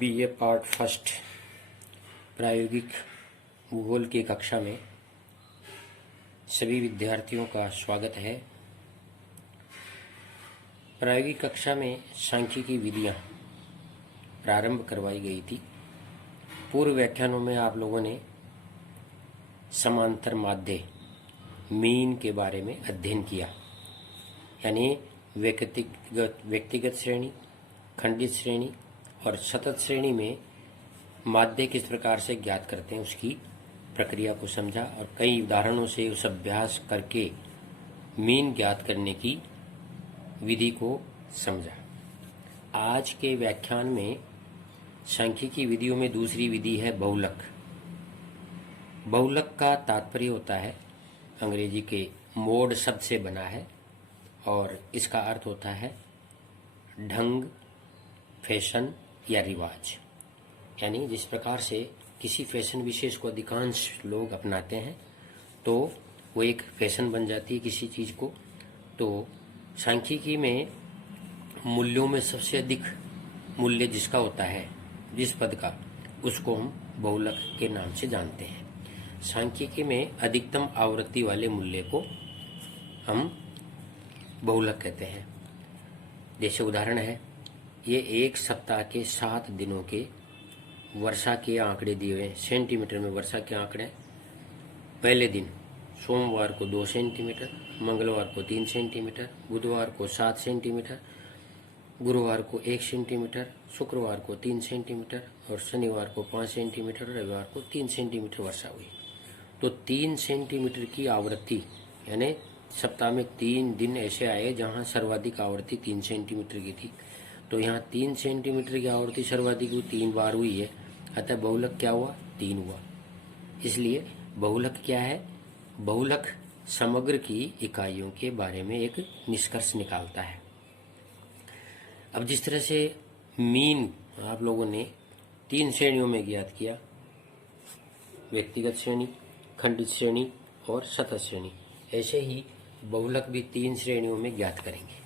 BA part first प्रायोगिक भूगोल की कक्षा में सभी विद्यार्थियों का स्वागत है। प्रायोगिक कक्षा में सांख्यिकी विधियां प्रारंभ करवाई गई थी। पूर्व व्याख्यानों में आप लोगों ने समांतर माध्य मीन के बारे में अध्ययन किया, यानी व्यक्तिगत श्रेणी, खंडित श्रेणी और सतत श्रेणी में माध्य किस प्रकार से ज्ञात करते हैं उसकी प्रक्रिया को समझा और कई उदाहरणों से उस अभ्यास करके मीन ज्ञात करने की विधि को समझा। आज के व्याख्यान में सांख्यिकी विधियों में दूसरी विधि है बहुलक। बहुलक का तात्पर्य होता है, अंग्रेजी के मोड शब्द से बना है और इसका अर्थ होता है ढंग, फैशन या रिवाज। यानी जिस प्रकार से किसी फैशन विशेष को अधिकांश लोग अपनाते हैं तो वो एक फैशन बन जाती है किसी चीज़ को। तो सांख्यिकी में मूल्यों में सबसे अधिक मूल्य जिसका होता है, जिस पद का, उसको हम बहुलक के नाम से जानते हैं। सांख्यिकी में अधिकतम आवृत्ति वाले मूल्य को हम बहुलक कहते हैं। जैसे उदाहरण है, ये एक सप्ताह के 7 दिनों के वर्षा के आंकड़े दिए हुए हैं। सेंटीमीटर में वर्षा के आंकड़े, पहले दिन सोमवार को 2 सेंटीमीटर, मंगलवार को 3 सेंटीमीटर, बुधवार को 7 सेंटीमीटर, गुरुवार को 1 सेंटीमीटर, शुक्रवार को 3 सेंटीमीटर और शनिवार को 5 सेंटीमीटर, रविवार को 3 सेंटीमीटर वर्षा हुई। तो 3 सेंटीमीटर की आवृत्ति, यानी सप्ताह में 3 दिन ऐसे आए जहां सर्वाधिक आवृत्ति 3 सेंटीमीटर की थी। तो यहाँ 3 सेंटीमीटर की आवृत्ति सर्वाधिक 3 बार हुई है, अतः बहुलक क्या हुआ? 3 हुआ। इसलिए बहुलक क्या है? बहुलक समग्र की इकाइयों के बारे में एक निष्कर्ष निकालता है। अब जिस तरह से मीन आप लोगों ने 3 श्रेणियों में ज्ञात किया, व्यक्तिगत श्रेणी, खंडित श्रेणी और सतत श्रेणी, ऐसे ही बहुलक भी 3 श्रेणियों में ज्ञात करेंगे।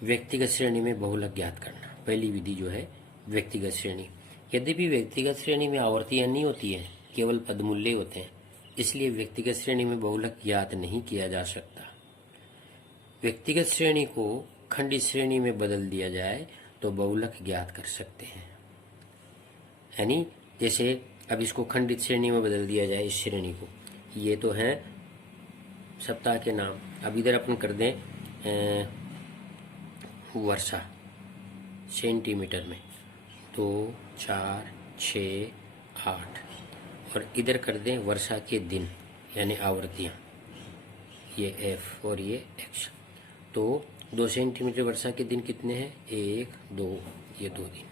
व्यक्तिगत श्रेणी में बहुलक ज्ञात करना, पहली विधि जो है व्यक्तिगत श्रेणी। यद्यपि व्यक्तिगत श्रेणी में आवर्तियां नहीं होती है, केवल पदमूल्य होते हैं, इसलिए व्यक्तिगत श्रेणी में बहुलक ज्ञात नहीं किया जा सकता। व्यक्तिगत श्रेणी को खंडित श्रेणी में बदल दिया जाए तो बहुलक ज्ञात कर सकते हैं। यानी जैसे अब इसको खंडित श्रेणी में बदल दिया जाए, इस श्रेणी को, ये तो है सप्ताह के नाम। अब इधर अपन कर दें वर्षा सेंटीमीटर में, 2, 4, 6, 8, और इधर कर दें वर्षा के दिन यानी आवृत्तियाँ, ये F और ये X। तो 2 सेंटीमीटर वर्षा के दिन कितने हैं? 1, 2, ये 2 दिन।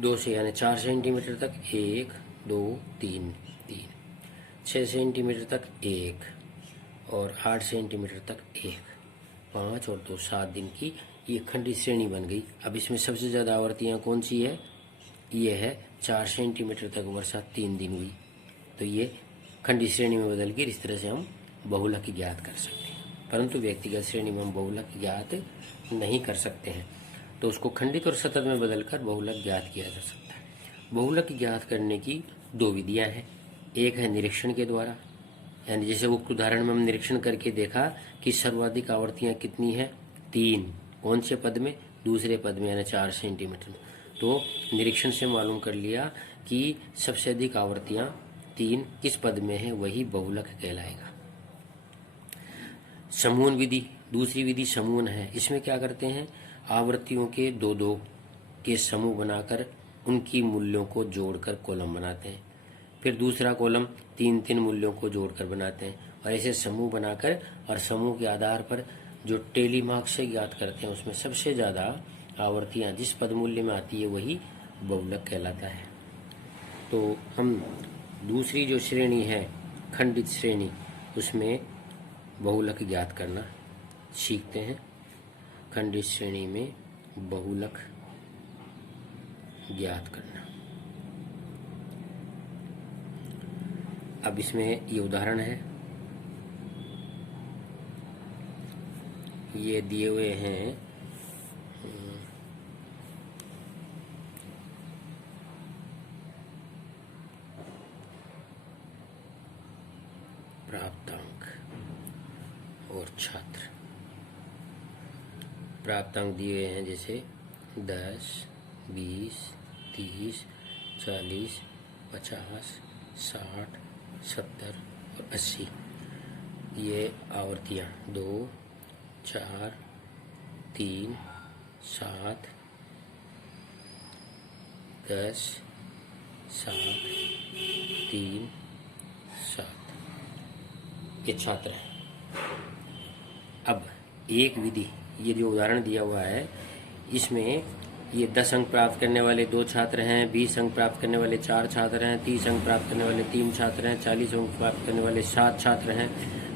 2 से यानी 4 सेंटीमीटर तक 1, 2, 3, 3। 6 सेंटीमीटर तक 1 और 8 सेंटीमीटर तक 1, 5 और 2, 7 दिन की ये खंडित श्रेणी बन गई। अब इसमें सबसे ज़्यादा आवृत्तियाँ कौन सी है? ये है 4 सेंटीमीटर तक वर्षा 3 दिन हुई, तो ये खंडित श्रेणी में बदल गई। इस तरह से हम बहुलक ज्ञात कर सकते हैं, परंतु व्यक्तिगत श्रेणी में हम बहुलक ज्ञात नहीं कर सकते हैं। तो उसको खंडित और सतत में बदलकर बहुलक ज्ञात किया जा सकता है। बहुलक ज्ञात करने की 2 विधियाँ हैं। एक है निरीक्षण के द्वारा, यानी जैसे उक्त उदाहरण में हम निरीक्षण करके देखा कि सर्वाधिक आवृत्तियाँ कितनी है? 3। कौन से पद में? दूसरे पद में, यानी 4 सेंटीमीटर। तो निरीक्षण से मालूम कर लिया कि सबसे अधिक आवृत्तियाँ 3 किस पद में है, वही बहुलक कहलाएगा। समूहन विधि, दूसरी विधि समूहन है। इसमें क्या करते हैं? आवृत्तियों के 2-2 के समूह बनाकर उनकी मूल्यों को जोड़कर कॉलम बनाते हैं। फिर दूसरा कॉलम 3-3 मूल्यों को जोड़कर बनाते हैं, और ऐसे समूह बनाकर और समूह के आधार पर जो टेली मार्क्स से ज्ञात करते हैं उसमें सबसे ज़्यादा आवृत्तियाँ जिस पद मूल्य में आती है वही बहुलक कहलाता है। तो हम दूसरी जो श्रेणी है खंडित श्रेणी, उसमें बहुलक ज्ञात करना सीखते हैं। खंडित श्रेणी में बहुलक ज्ञात करना। अब इसमें ये उदाहरण है, ये दिए हुए हैं प्राप्तांक दिए हुए हैं, जैसे 10, 20, 30, 40, 50, 60, 70 और 80। ये आवर्तियाँ 2, 4, 3, 7, 10, 7, 3, 7 ये छात्र हैं। अब एक विधि, ये जो उदाहरण दिया हुआ है इसमें ये 10 अंक प्राप्त करने वाले 2 छात्र हैं, 20 अंक प्राप्त करने वाले 4 छात्र हैं, 30 अंक प्राप्त करने वाले 3 छात्र हैं, 40 अंक प्राप्त करने वाले 7 छात्र हैं,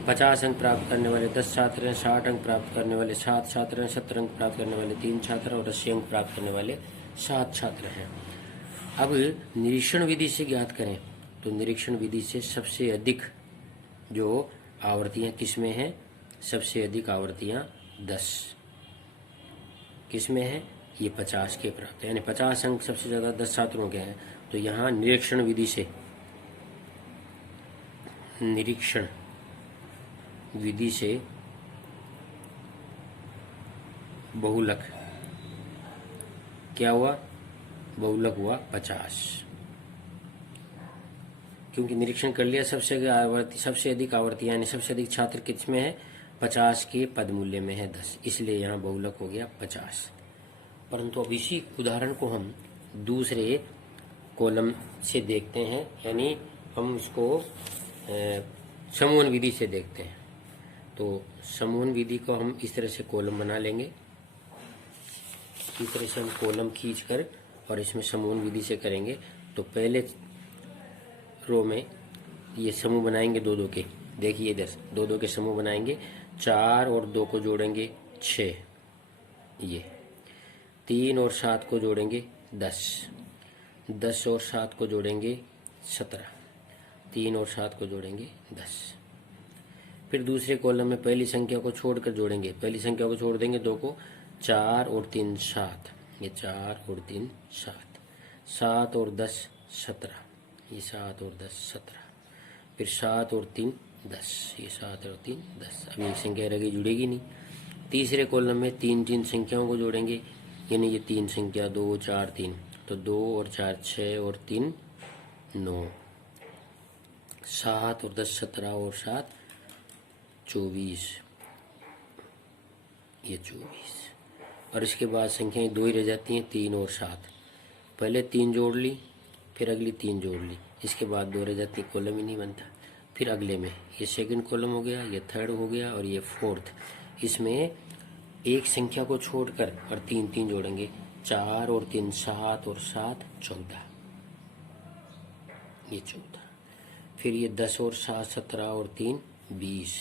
50 अंक प्राप्त करने वाले 10 छात्र हैं, 60 अंक प्राप्त करने वाले 7 छात्र हैं, 70 अंक प्राप्त करने वाले 3 छात्र और 80 अंक प्राप्त करने वाले 7 छात्र हैं। अब निरीक्षण विधि से ज्ञात करें, तो निरीक्षण विधि से सबसे अधिक जो आवर्तियां किसमें हैं, सबसे अधिक आवर्तियां 10 किसमें है, ये 50 के प्राप्त, यानी 50 अंक सबसे ज़्यादा 10 छात्रों के हैं। तो यहाँ निरीक्षण विधि से, निरीक्षण विधि से बहुलक क्या हुआ, बहुलक हुआ 50, क्योंकि निरीक्षण कर लिया सबसे अधिक आवर्ती यानी सबसे अधिक छात्र किसमें है, 50 के पद मूल्य में है 10, इसलिए यहाँ बहुलक हो गया 50। परंतु अब इसी उदाहरण को हम दूसरे कॉलम से देखते हैं, यानी हम इसको समूहन विधि से देखते हैं। तो समूहन विधि को हम इस तरह से कॉलम बना लेंगे, इस तरह से हम कॉलम खींचकर और इसमें समूहन विधि से करेंगे। तो पहले रो में ये समूह बनाएंगे 2-2 के, देखिए इधर 2-2 के समूह बनाएंगे, 4 और 2 को जोड़ेंगे 6, ये 3 और 7 को जोड़ेंगे 10, 10 और 7 को जोड़ेंगे 17, 3 और 7 को जोड़ेंगे 10। फिर दूसरे कॉलम में पहली संख्या को छोड़कर जोड़ेंगे, पहली संख्या को छोड़ देंगे 2 को, 4 और 3 7, ये 4 और 3 7, 7 और 10 17, ये 7 और 10 17, फिर 7 और 3 10, ये 7 और 3 10। अब एक संख्या रह गई, जुड़ेगी नहीं। तीसरे कॉलम में 3 संख्याओं को जोड़ेंगे, यानी ये 3 संख्या 2 4 3, तो 2 और 4 6 और 3 9, 7 और 10 17 और 7 24, ये 24। और इसके बाद संख्याएं 2 ही रह जाती हैं, 3 और 7। पहले 3 जोड़ ली, फिर अगली 3 जोड़ ली, इसके बाद 2 रह जाती, कॉलम ही नहीं बनता। फिर अगले में ये सेकंड कॉलम हो गया, ये थर्ड हो गया और ये फोर्थ। इसमें एक संख्या को छोड़कर और 3 जोड़ेंगे, 4 और 3 7 और 7 14, ये 14। फिर ये 10 और 7 17 और 3 20,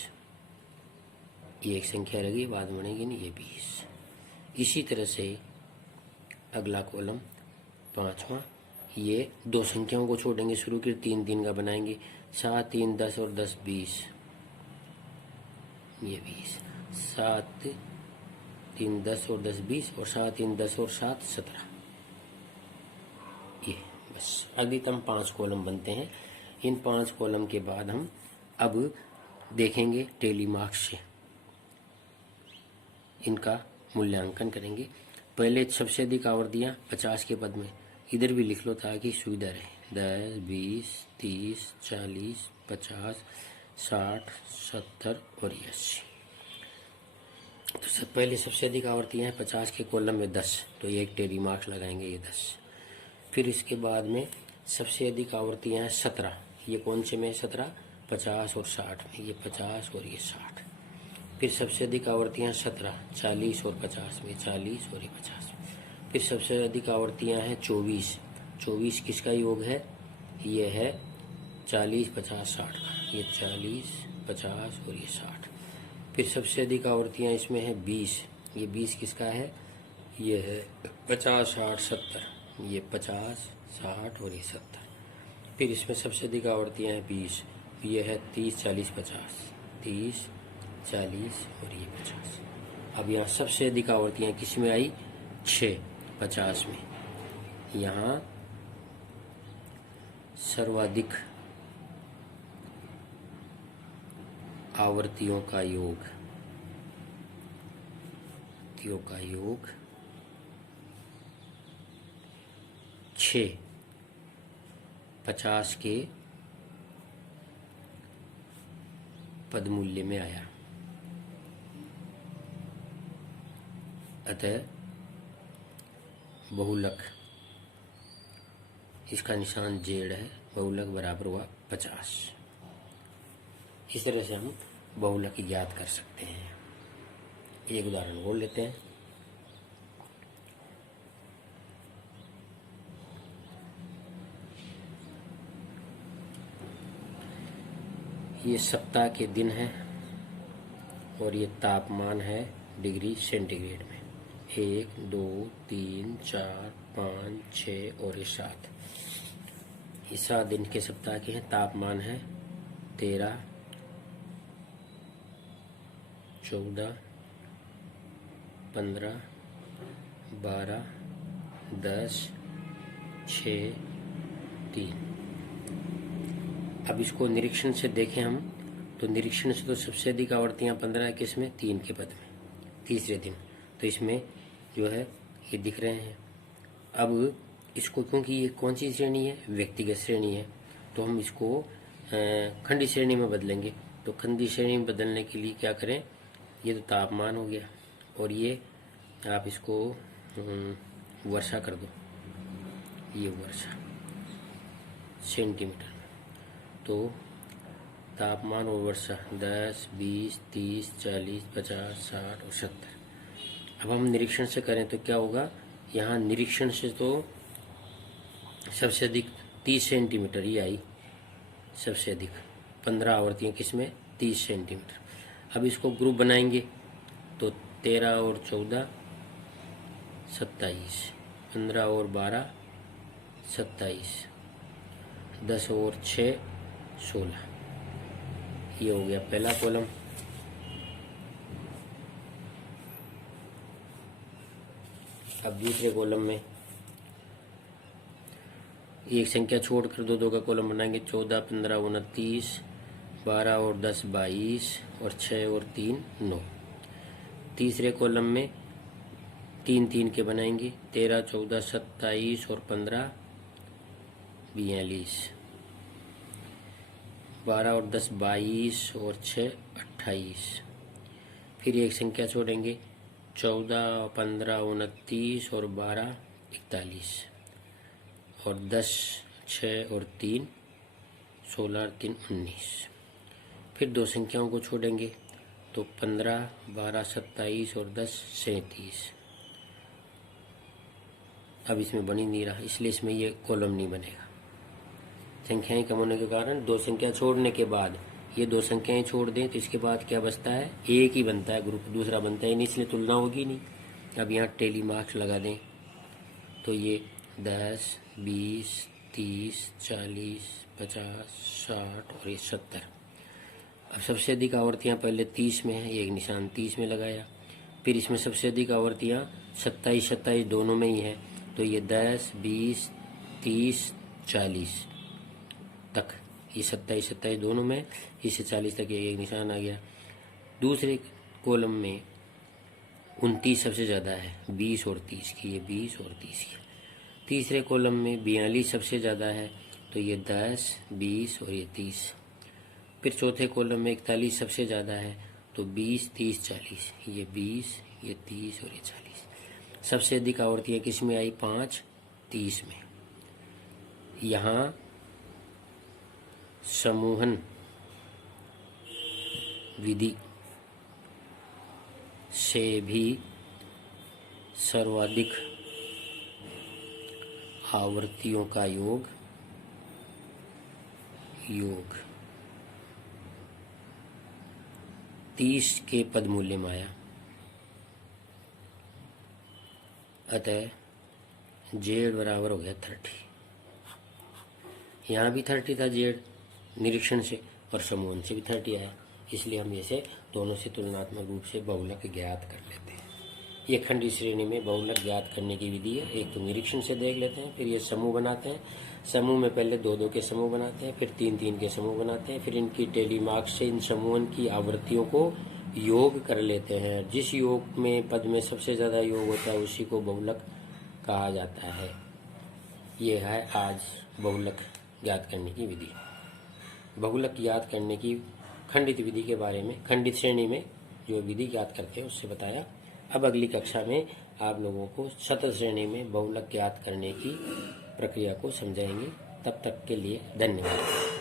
ये एक संख्या रहेगी, बाद में बनेगी नहीं, ये 20। इसी तरह से अगला कॉलम 5वां, ये 2 संख्याओं को छोड़ेंगे, शुरू के 3 का बनाएंगे, 7 3 10 और 10 20, ये 20, 7 3 10 और 10 20 और 7 3 10 और 7 17, ये बस अधिकतम 5 कॉलम बनते हैं। इन 5 कॉलम के बाद हम अब देखेंगे टेली मार्क्स से इनका मूल्यांकन करेंगे। पहले सबसे अधिक आवर्तियाँ 50 के पद में, इधर भी लिख लो ताकि सुविधा रहे, 10 20 30 40 50 60 70 और 80। तो पहले सबसे अधिक आवर्तियाँ हैं 50 के कॉलम में 10, तो ये एक टेली मार्क्स लगाएंगे, ये 10। फिर इसके बाद में सबसे अधिक आवर्तियाँ हैं 17, ये कौन से में 17, 50 और 60 में, ये 50 और ये 60। फिर सबसे अधिक आवर्तियाँ 17, 40 और 50 में, 40 और ये 50। फिर सबसे अधिक आवर्तियाँ हैं 24, 24 किसका योग है, ये है 40 50 60 का, ये 40 50 और ये 60। फिर सबसे अधिक आवर्तियाँ इसमें है 20, ये 20 किसका है, ये है 50 60 70, ये 50 60 और ये 70। फिर इसमें सबसे अधिक आवर्तियाँ हैं 20, ये है 30 40 50, 30 40 और ये 50। अब यहाँ सबसे अधिक आवर्तियाँ किस में आई, 6 50 में। यहाँ सर्वाधिक आवर्तियों का योग आवर्तियों का योग 6 50 के पदमूल्य में आया। अतः बहुलक, इसका निशान जेड है, बहुलक बराबर हुआ 50। इस तरह से हम बहुलक ज्ञात कर सकते हैं। एक उदाहरण और लेते हैं। ये सप्ताह के दिन है और ये तापमान है डिग्री सेंटीग्रेड में। 1 2 3 4 5 6 और ये 7। ये 7 दिन के सप्ताह के हैं। तापमान है 13 14 15 12 10 6 3। अब इसको निरीक्षण से देखें हम, तो निरीक्षण से तो सबसे अधिक आवर्तियाँ 15 किस में, 3 के पद में, तीसरे दिन। तो इसमें जो है ये दिख रहे हैं। अब इसको, क्योंकि ये कौन सी श्रेणी है, व्यक्तिगत श्रेणी है, तो हम इसको खंडी श्रेणी में बदलेंगे। तो खंडी श्रेणी में बदलने के लिए क्या करें, ये तो तापमान हो गया और ये आप इसको वर्षा कर दो, ये वर्षा सेंटीमीटर में। तो तापमान और वर्षा 10 20 30 40 50 60 और 70। अब हम निरीक्षण से करें तो क्या होगा, यहाँ निरीक्षण से तो सबसे अधिक 30 सेंटीमीटर ही आई, सबसे अधिक 15 आवर्तियाँ किसमें, 30 सेंटीमीटर। अब इसको ग्रुप बनाएंगे तो 13 और 14 27, 15 और 12 27, 10 और 6 16। ये हो गया पहला कॉलम। अब दूसरे कॉलम में एक संख्या छोड़कर दो का कॉलम बनाएंगे। 14 15 29, 12 और 10 22 और 6 और 3 9। तीसरे कॉलम में 3 के बनाएंगे। 13 14 27 और 15 42, 12 और 10 22 और 6 28। फिर एक संख्या छोड़ेंगे। 14 15 29 और 12 41 और 10 6 और 3 16 और 3 19। फिर दो संख्याओं को छोड़ेंगे तो 15 12 27 और 10 37। अब इसमें बन ही नहीं रहा, इसलिए इसमें ये कॉलम नहीं बनेगा। संख्याएं कम होने के कारण दो संख्या छोड़ने के बाद ये दो संख्याएं छोड़ दें तो इसके बाद क्या बचता है, एक ही बनता है ग्रुप, दूसरा बनता ही नहीं, इसलिए तुलना होगी नहीं। अब यहाँ टेली मार्क्स लगा दें तो ये 10 20 30 40 50 60 और ये 70। अब सबसे अधिक आवर्तियाँ पहले 30 में है, एक निशान 30 में लगाया। फिर इसमें सबसे अधिक आवर्तियाँ 27 27 दोनों में ही है, तो ये 10 20 30 40 तक, ये 27 27 दोनों में, इससे 40 तक एक निशान आ गया। दूसरे कॉलम में 29 सबसे ज़्यादा है, 20 और 30 की, ये 20 और 30 की। तीसरे कॉलम में 42 सबसे ज़्यादा है, तो ये 10 20 और ये 30। फिर चौथे कॉलम में 41 सबसे ज़्यादा है, तो 20 30 40, ये 20 ये 30 और ये 40। सबसे अधिक आवर्तियाँ किस में आई, 5 30 में। यहाँ समूहन विधि से भी सर्वाधिक आवर्तियों का योग 30 के पद मूल्य में आया। अतः जेड बराबर हो गया 30। यहाँ भी 30 था जेड निरीक्षण से, और समूहन से भी 30 आया, इसलिए हम इसे दोनों से तुलनात्मक रूप से बहुलक ज्ञात कर लेते हैं। ये खंडी श्रेणी में बहुलक ज्ञात करने की विधि है। एक तो निरीक्षण से देख लेते हैं, फिर ये समूह बनाते हैं। समूह में पहले 2 के समूह बनाते हैं, फिर 3 के समूह बनाते हैं, फिर इनकी टेली मार्क्स से इन समूहन की आवृत्तियों को योग कर लेते हैं। जिस योग में पद में सबसे ज़्यादा योग होता है उसी को बहुलक कहा जाता है। ये है आज बहुलक याद करने की विधि। बहुलक याद करने की खंडित विधि के बारे में, खंडित श्रेणी में जो विधि याद करते हैं उससे बताया। अब अगली कक्षा में आप लोगों को शतक श्रेणी में बहुलक याद करने की प्रक्रिया को समझाएंगे। तब तक के लिए धन्यवाद।